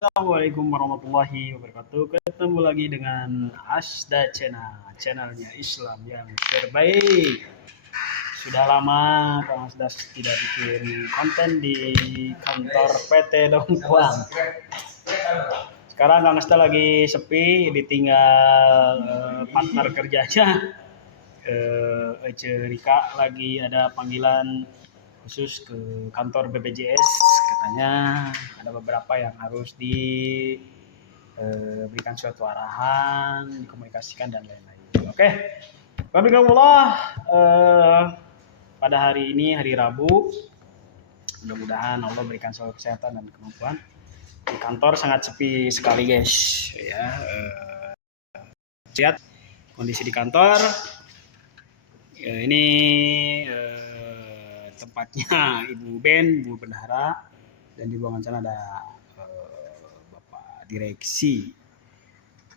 Assalamualaikum warahmatullahi wabarakatuh. Ketemu lagi dengan Asda channelnya Islam yang terbaik. Sudah lama Kang Asda tidak bikin konten di kantor PT Dongkuang. Sekarang Kang Asda lagi sepi, ditinggal partner kerjanya. Ece Rika lagi ada panggilan khusus ke kantor BPJS, katanya ada beberapa yang harus diberikan suatu arahan, dikomunikasikan dan lain-lain. Oke, Alhamdulillah, pada hari ini hari Rabu, mudah-mudahan Allah berikan selalu kesehatan dan kemampuan. Di kantor sangat sepi sekali guys, ya. Lihat kondisi di kantor. Ini tempatnya Ibu Ben, Bu Bendahara, dan di ruangan sana ada Bapak Direksi.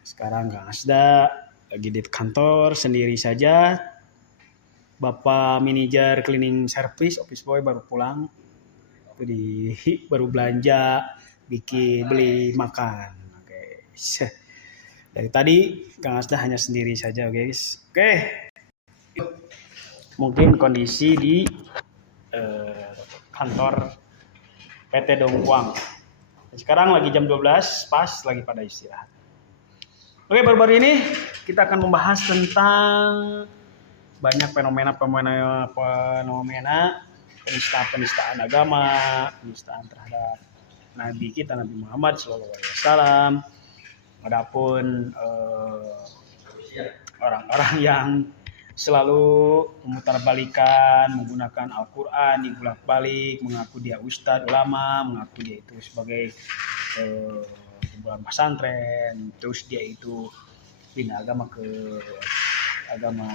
Sekarang Kang Asda lagi di kantor sendiri saja. Bapak manajer cleaning service, office boy baru pulang. Baru belanja, beli makan. Oke. Dari tadi Kang Asda hanya sendiri saja, guys. Oke. Mungkin kondisi di kantor PT Dongkuang. Sekarang lagi jam 12, pas lagi pada istirahat. Oke, baru-baru ini kita akan membahas tentang banyak fenomena penistaan agama, penistaan terhadap Nabi kita, Nabi Muhammad SAW. Adapun orang-orang yang selalu memutarbalikan, menggunakan Al-Quran, dibulak-balik, mengaku dia ustadz, ulama, mengaku dia itu sebagai kumpulan pesantren, terus dia itu pindah agama ke agama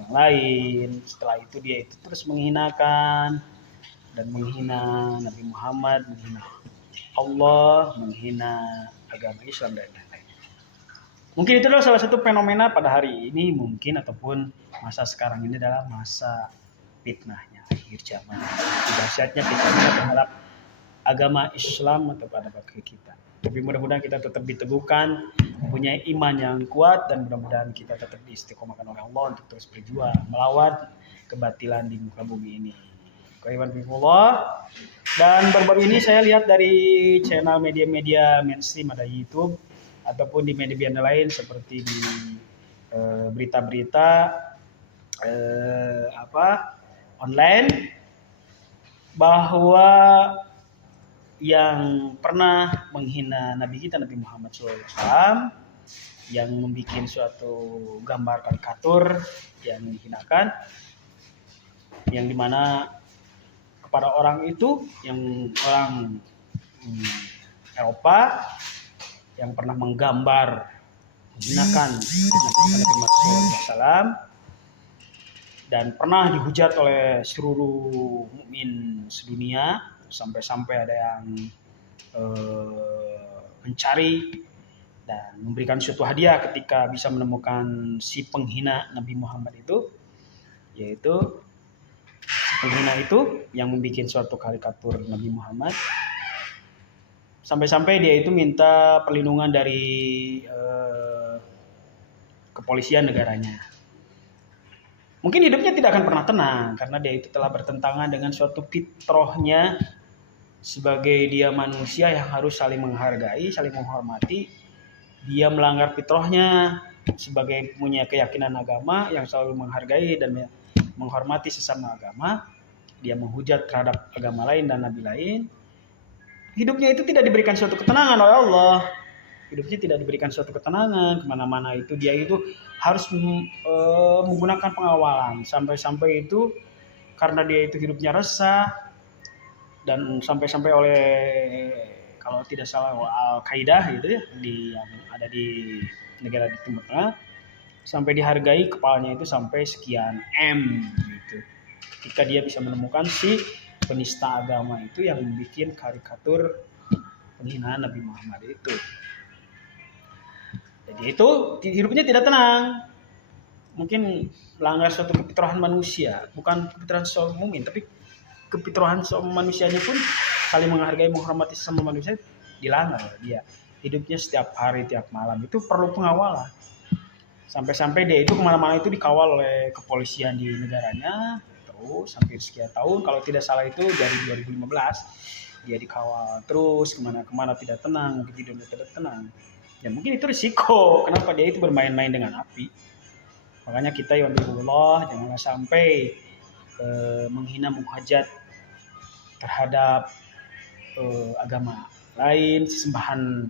yang lain. Setelah itu dia itu terus menghinakan dan menghina Nabi Muhammad, menghina Allah, menghina agama Islam dan lain-lain. Mungkin itu adalah salah satu fenomena pada hari ini mungkin, ataupun masa sekarang ini adalah masa fitnahnya akhir zaman. Dahsyatnya fitnah terhadap agama Islam atau pada bagi kita. Tapi mudah-mudahan kita tetap diteguhkan, mempunyai iman yang kuat, dan mudah-mudahan kita tetap diistiqomahkan oleh Allah untuk terus berjuang melawan kebatilan di muka bumi ini. Dan baru-baru ini saya lihat dari channel media-media mainstream, ada YouTube ataupun di media lain seperti di berita-berita online, bahwa yang pernah menghina Nabi kita, Nabi Muhammad SAW, yang membuat suatu gambar karikatur yang menghinakan, yang dimana kepada orang itu, yang orang Eropa, yang pernah menggambar menggunakan Nabi Muhammad SAW dan pernah dihujat oleh seluruh mukmin sedunia, sampai-sampai ada yang mencari dan memberikan suatu hadiah ketika bisa menemukan si penghina Nabi Muhammad itu, yaitu si penghina itu yang membuat suatu karikatur Nabi Muhammad. Sampai-sampai dia itu minta perlindungan dari kepolisian negaranya. Mungkin hidupnya tidak akan pernah tenang, karena dia itu telah bertentangan dengan suatu fitrahnya sebagai dia manusia yang harus saling menghargai, saling menghormati. Dia melanggar fitrahnya sebagai punya keyakinan agama yang selalu menghargai dan menghormati sesama agama. Dia menghujat terhadap agama lain dan nabi lain. Hidupnya itu tidak diberikan suatu ketenangan oleh Allah. Hidupnya tidak diberikan suatu ketenangan. Kemana-mana itu dia itu harus menggunakan pengawalan. Sampai-sampai itu karena dia itu hidupnya resah, dan sampai-sampai oleh, kalau tidak salah, Al-Qaeda gitu ya, yang ada di negara di Timur Tengah, sampai dihargai kepalanya itu sampai sekian M gitu. Ketika dia bisa menemukan si penista agama itu yang membuat karikatur penghinaan Nabi Muhammad itu. Jadi itu hidupnya tidak tenang. Mungkin melanggar suatu kefitrahan manusia, bukan kefitrahan seorang mukmin, tapi kefitrahan seorang manusianya pun saling menghargai, menghormati sesama manusia, dilanggar dia. Hidupnya setiap hari, tiap malam itu perlu pengawalan. Sampai-sampai dia itu kemana-mana itu dikawal oleh kepolisian di negaranya, terus hampir sekian tahun. Kalau tidak salah itu dari 2015 dia dikawal terus kemana-kemana, tidak tenang, mungkin hidupnya tidak tenang. Ya mungkin itu risiko. Kenapa dia itu bermain-main dengan api? Makanya kita ya Allah janganlah sampai menghina muhajat terhadap agama lain, sesembahan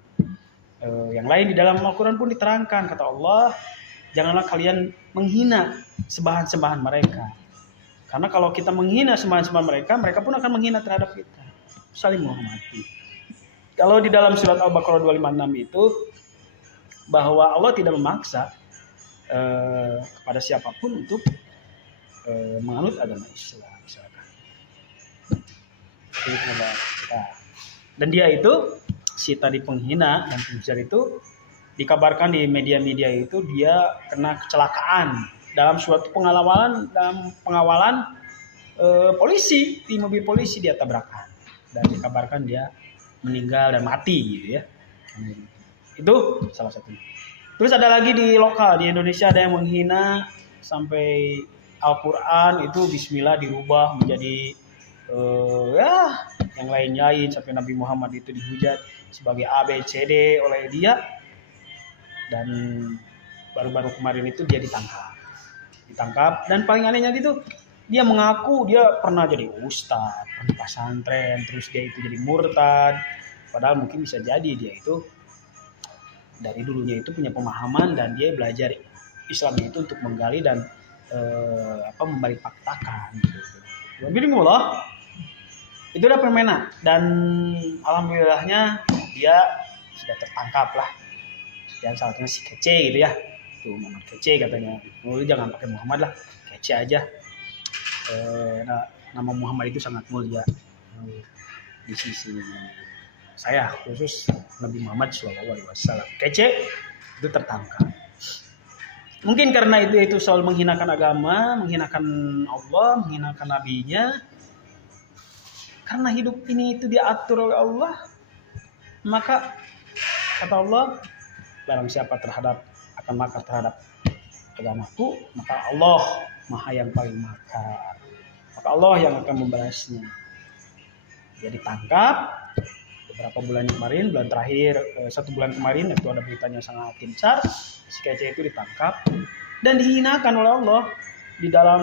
yang lain. Di dalam Al-Quran pun diterangkan, kata Allah, janganlah kalian menghina sembahan-sembahan mereka. Karena kalau kita menghina sembahan-sembahan mereka, mereka pun akan menghina terhadap kita. Saling menghormati. Kalau di dalam surat Al-Baqarah 256 itu, bahwa Allah tidak memaksa kepada siapapun untuk menganut agama Islam. Dan dia itu, si tadi penghina dan penghujat itu, dikabarkan di media-media itu dia kena kecelakaan dalam suatu pengawalan polisi, di mobil polisi dia tabrakan dan dikabarkan dia meninggal dan mati gitu ya. Itu salah satunya. Terus ada lagi di lokal di Indonesia ada yang menghina sampai Al-Quran itu Bismillah dirubah menjadi yang lain-lain, sampai Nabi Muhammad itu dihujat sebagai A, B, C, D oleh dia. Dan baru-baru kemarin itu dia ditangkap dan paling anehnya itu dia mengaku dia pernah jadi ustadz, pernah pesantren, terus dia itu jadi murtad, padahal mungkin bisa jadi dia itu dari dulunya itu punya pemahaman dan dia belajar Islam itu untuk menggali dan membalik faktakan gitu. Jadi Allah itu udah permena dan alhamdulillahnya dia sudah tertangkap lah. Yang salahnya si Kece gitu ya, tuh Muhammad Kece katanya, lu jangan pakai Muhammad lah, Kece aja. Nama Muhammad itu sangat mulia di sisi saya, khusus Nabi Muhammad SAW. Kece itu tertangkap. Mungkin karena itu selalu menghinakan agama, menghinakan Allah, menghinakan nabinya. Karena hidup ini itu diatur oleh Allah, maka kata Allah, barang siapa akan makar terhadap agamaku, maka Allah Maha yang paling makar. Maka Allah yang akan membalasnya. Dia ditangkap beberapa bulan kemarin, bulan terakhir 1 bulan kemarin itu ada beritanya sangat gencar. Si Kece itu ditangkap dan dihinakan oleh Allah. Di dalam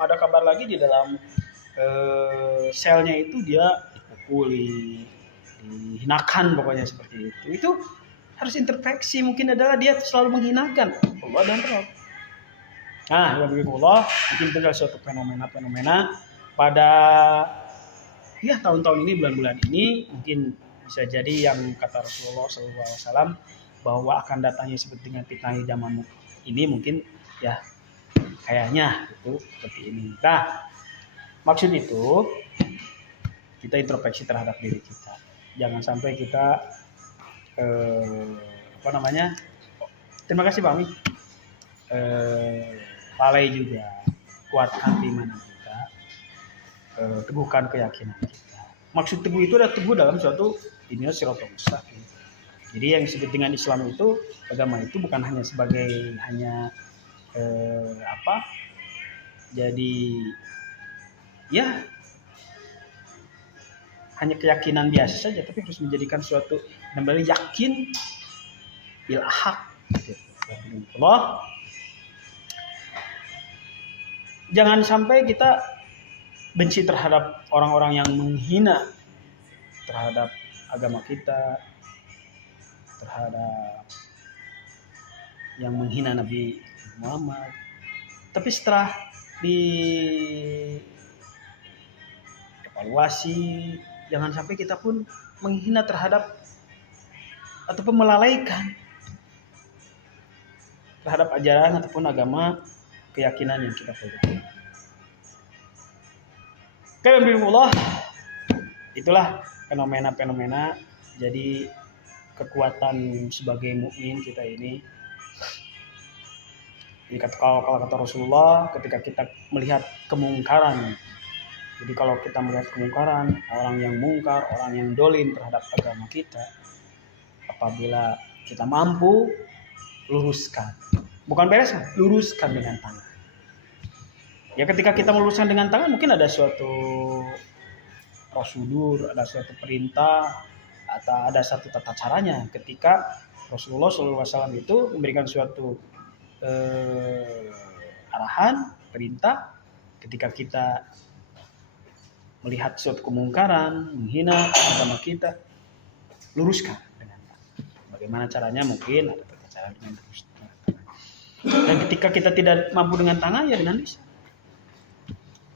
ada kabar lagi di dalam selnya itu dia dipukuli, dihinakan pokoknya seperti itu. Itu harus introspeksi, mungkin adalah dia selalu menghinakan Allah dan Rasul. Nah, ya begitu Allah, mungkin itu adalah suatu fenomena pada tahun-tahun ini, bulan-bulan ini, mungkin bisa jadi yang kata Rasulullah SAW bahwa akan datangnya seperti dengan fitnah zaman ini, mungkin ya kayaknya itu seperti ini. Nah, maksud itu kita introspeksi terhadap diri kita. Jangan sampai kita terima kasih Pak Mi, lalai juga, kuatkan iman kita, teguhkan keyakinan kita. Maksud teguh itu adalah teguh dalam suatu siratal mustaqim. Jadi yang disebut dengan Islam itu, agama itu bukan hanya sebagai jadi ya hanya keyakinan biasa saja, tapi harus menjadikan suatu benar-benar yakin bil haq. Allah, jangan sampai kita benci terhadap orang-orang yang menghina terhadap agama kita, terhadap yang menghina Nabi Muhammad. Tapi setelah dievaluasi, jangan sampai kita pun menghina terhadap ataupun melalaikan terhadap ajaran ataupun agama, keyakinan yang kita pegang. Alhamdulillah, itulah fenomena-fenomena. Jadi kekuatan sebagai mukmin kita ini. Jadi kalau kata Rasulullah, ketika kita melihat kemungkaran Jadi kalau kita melihat kemungkaran, orang yang mungkar, orang yang dolim terhadap agama kita, apabila kita mampu, luruskan. Bukan beres, luruskan dengan tangan. Ya ketika kita meluruskan dengan tangan, mungkin ada suatu prosedur, ada suatu perintah, atau ada satu tata caranya. Ketika Rasulullah SAW itu memberikan suatu arahan, perintah, ketika kita melihat suatu kemungkaran, menghina agama kita, luruskan dengan bagaimana caranya, mungkin ada tata cara dengan lurus. Dan ketika kita tidak mampu dengan tangan, ya dengan lisan.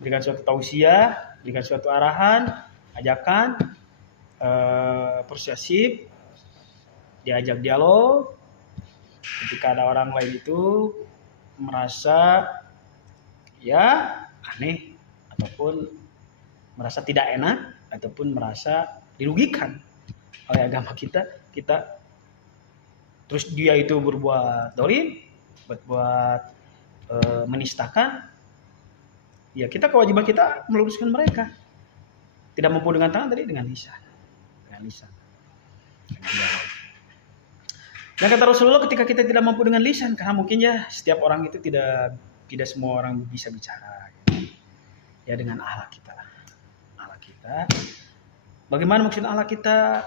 Berikan suatu tausiah, berikan suatu arahan, ajakan, persuasif, diajak dialog. Ketika ada orang lain itu merasa ya aneh ataupun merasa tidak enak ataupun merasa dirugikan oleh agama kita terus dia itu berbuat dolim, berbuat menistakan, ya kita kewajiban kita meluruskan mereka. Tidak mampu dengan tangan, tadi dengan lisan. Dan kata Rasulullah, ketika kita tidak mampu dengan lisan, karena mungkin ya setiap orang itu tidak semua orang bisa bicara. Ya dengan akhlak kita. Bagaimana maksud akhlak kita?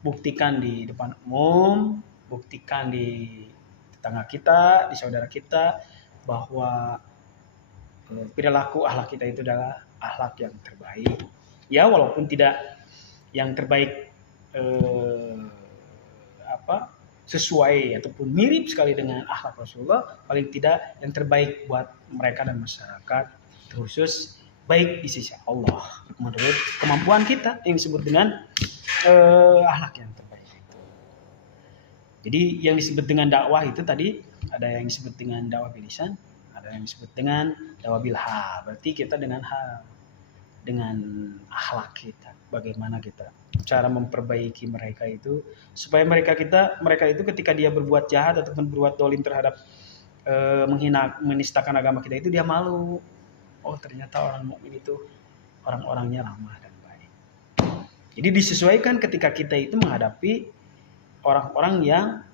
Buktikan di depan umum, buktikan di tetangga kita, di saudara kita, bahwa perilaku akhlak kita itu adalah akhlak yang terbaik. Ya walaupun tidak yang terbaik sesuai ataupun mirip sekali dengan akhlak Rasulullah, paling tidak yang terbaik buat mereka dan masyarakat, terkhusus baik di sisi Allah menurut kemampuan kita yang disebut dengan akhlak yang terbaik itu. Jadi yang disebut dengan dakwah itu tadi ada yang disebut dengan dakwah bil lisan, ada yang disebut dengan dakwah bil hal. Berarti kita dengan hal, dengan akhlak kita, bagaimana kita cara memperbaiki mereka itu supaya mereka itu ketika dia berbuat jahat ataupun berbuat dolim terhadap menghina, menistakan agama kita itu dia malu. Oh ternyata orang mukmin itu orang-orangnya ramah dan baik. Jadi disesuaikan ketika kita itu menghadapi orang-orang yang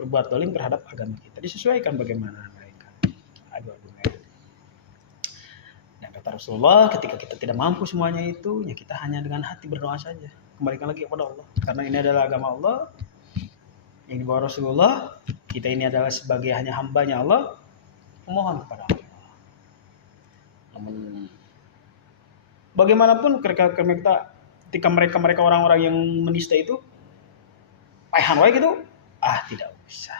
berbuat dolim terhadap agama kita, disesuaikan bagaimana mereka. Dan kata Rasulullah, ketika kita tidak mampu semuanya itu, ya kita hanya dengan hati berdoa saja, kembalikan lagi kepada Allah. Karena ini adalah agama Allah yang dibawa Rasulullah. Kita ini adalah sebagai hanya hambanya Allah, memohon kepada Allah. Namun bagaimanapun ketika mereka orang-orang yang menista itu payhan wae gitu, tidak usah.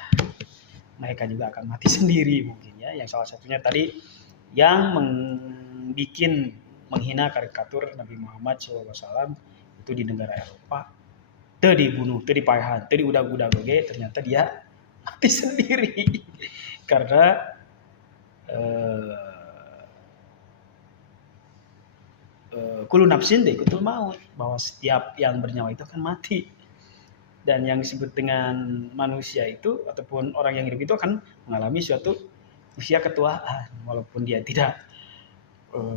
Mereka juga akan mati sendiri mungkin ya. Yang salah satunya tadi yang menghina karikatur Nabi Muhammad SAW itu di negara Eropa, teu dibunuh, teu dipayhan, teu diudag-udag oge, ternyata dia mati sendiri karena kullu nafsin dha'iqatul maut, bahwa setiap yang bernyawa itu akan mati. Dan yang disebut dengan manusia itu ataupun orang yang hidup itu akan mengalami suatu usia ketuaan, walaupun dia tidak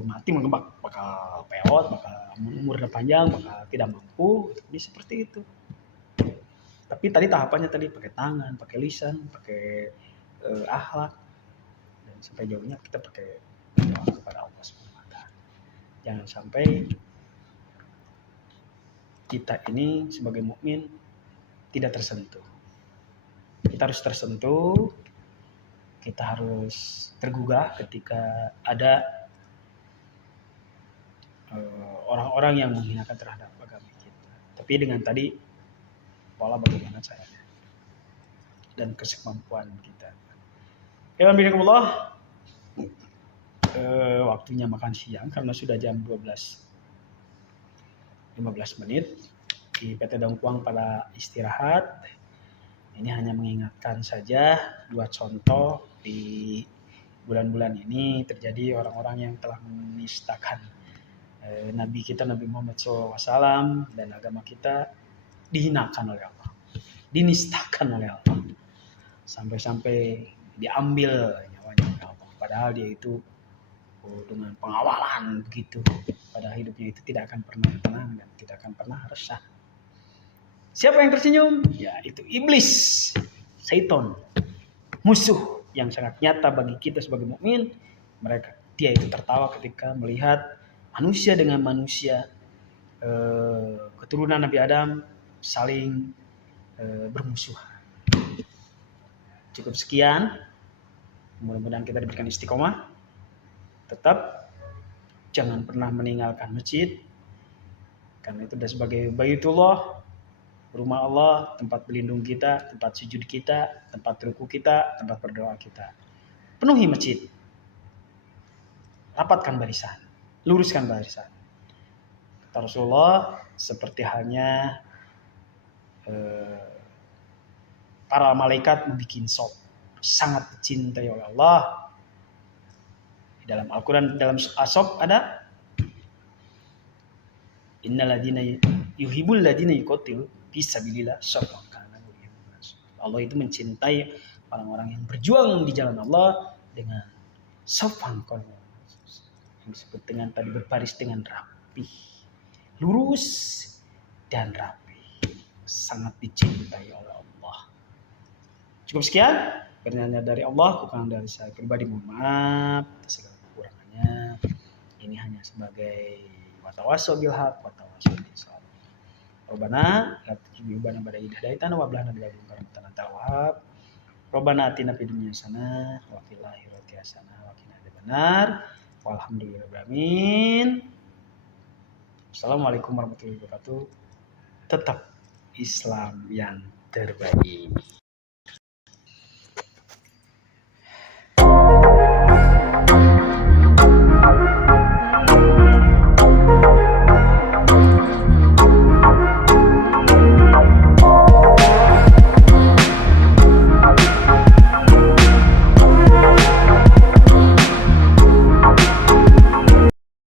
mati, mungkin bakal peot, bakal umurnya panjang, bakal tidak mampu, ini seperti itu. Tapi tadi tahapannya tadi pakai tangan, pakai lisan, pakai akhlak, dan sampai jauhnya kita pakai doa kepada Allah SWT. Jangan sampai kita ini sebagai mukmin tidak tersentuh. Kita harus tersentuh, kita harus tergugah ketika ada orang-orang yang menghinakan terhadap agama kita. Tapi dengan tadi pola bagaimana caranya dan kesemampuan kita. Alhamdulillah, waktunya makan siang karena sudah jam 12:15 di PT Dongkuang pada istirahat. Ini hanya mengingatkan saja dua contoh di bulan-bulan ini terjadi orang-orang yang telah menistakan Nabi kita Nabi Muhammad SAW dan agama kita, dihinakan oleh Allah, dinistakan oleh Allah, sampai-sampai diambil nyawanya oleh Allah. Padahal dia itu dengan pengawalan begitu pada hidupnya, itu tidak akan pernah tenang dan tidak akan pernah resah. Siapa yang tersenyum? Ya, itu iblis, syaitan, musuh yang sangat nyata bagi kita sebagai mukmin. Dia itu tertawa ketika melihat manusia dengan manusia, keturunan Nabi Adam saling bermusuhan. Cukup sekian. Mudah-mudahan kita diberikan istiqomah. Tetap jangan pernah meninggalkan masjid, karena itu sudah sebagai Baitullah, rumah Allah, tempat berlindung kita, tempat sujud kita, tempat ruku kita, tempat berdoa kita. Penuhi masjid. Rapatkan barisan, luruskan barisan. Kata Rasulullah, seperti halnya para malaikat membuat sop, sangat dicintai oleh Allah. Di dalam Al-Quran, dalam asop ada innal ladina yuhibbul ladina yuqatilu fisabilillah safwan kana. Allah itu mencintai orang-orang yang berjuang di jalan Allah dengan safwan, yang disebut dengan tadi berbaris dengan rapi, lurus dan rapi, sangat dicintai oleh Allah. Cukup sekian pertanyaan dari Allah, kekurangan dari saya pribadi, mohon maaf atas segala kekurangannya. Ini hanya sebagai watawasau bil haq, watawasau bis sabr. Rabbana la tujibana bada hidayatan wa ablana bil ladunka rahmatan anta wahhab. Rabbana atina fid dunya hasanah wa fil akhirati hasanah wa qina adzabannar. Walhamdulillahirabbil alamin. Assalamualaikum warahmatullahi wabarakatuh. Tetap Islam yang terbaik.